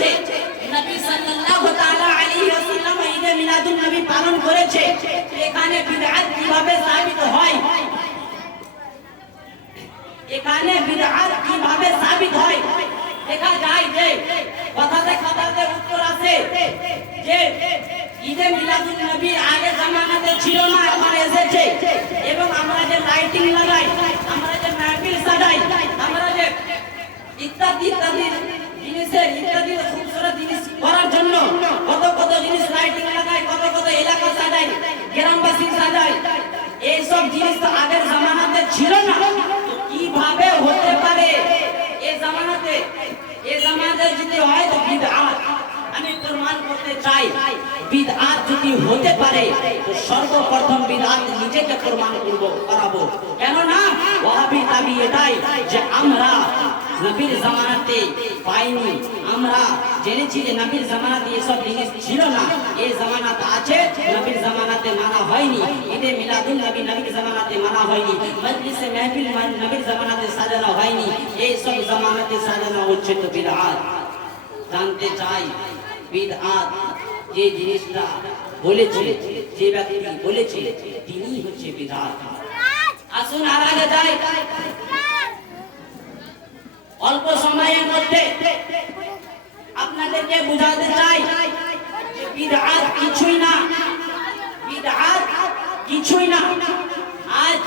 করেছে। নবী সাল্লাল্লাহু তাআলা আলাইহি ওয়াসাল্লাম ঈদে মিলাদুন নবী পালন করেছে, এখানে বিদআত কীভাবে সাবিত হয়? এখানে বিদআত কীভাবে সাবিত হয়? দেখা যায় যে কথাতে কথাতে উত্তর আছে যে ঈদে মিলাদুন নবী আগে জামানাতে ছিল না এখন এসেছে। এবং আমরা যে লাইটিং লাগাই, আমরা যে মাহফিল সাজাই, আমরা যে ইত্যাদি ইত্যাদি জিনিসের ইত্যাদি খুবসুরত জিনিস করার জন্য কত কত জিনিস লাইটিং লাগাই কত কত এলাকা সাজাই গ্রামবাসী সাজাই এইসব জিনিস তো আগের জামানাতে ছিল না। কীভাবে হতে পারে? এই জামানাতে এই জামানাতে যদি হয় তো বিদআত আমি প্রমাণ করতে চাই বিদআত যদি হতে পারে, তো সর্বপ্রথম বিদআত নিজেকে প্রমাণ করব, করাবো। কেন না ওয়াহাবি দাবি এটাই যে আমরা নবীর জামানাতে পাইনি আমরা জেনেছি যে নবীর জামানাতে এসব জিনিস ছিল না এই জামানাতে আছে নবীর জামানাতে মানা হয়নি ঈদে মিলাদুল নবী নবীর জামানাতে মানা হয়নি মজলিসে মাহফিল মান- নবীর জামানাতে সাজানো হয়নি এই সব জামানাতে সাজানো হচ্ছে তো বিদআত জানতে চাই বিদআত যে জিনিসটা বলেছে যে ব্যক্তি বলেছে তিনি হচ্ছে বিদআত আসুন আর আগে যাই অল্প সময়ের মধ্যে আপনাদেরকে বুঝাতে চাই বিদআত কিছুই না বিদআত কিছুই না। আজ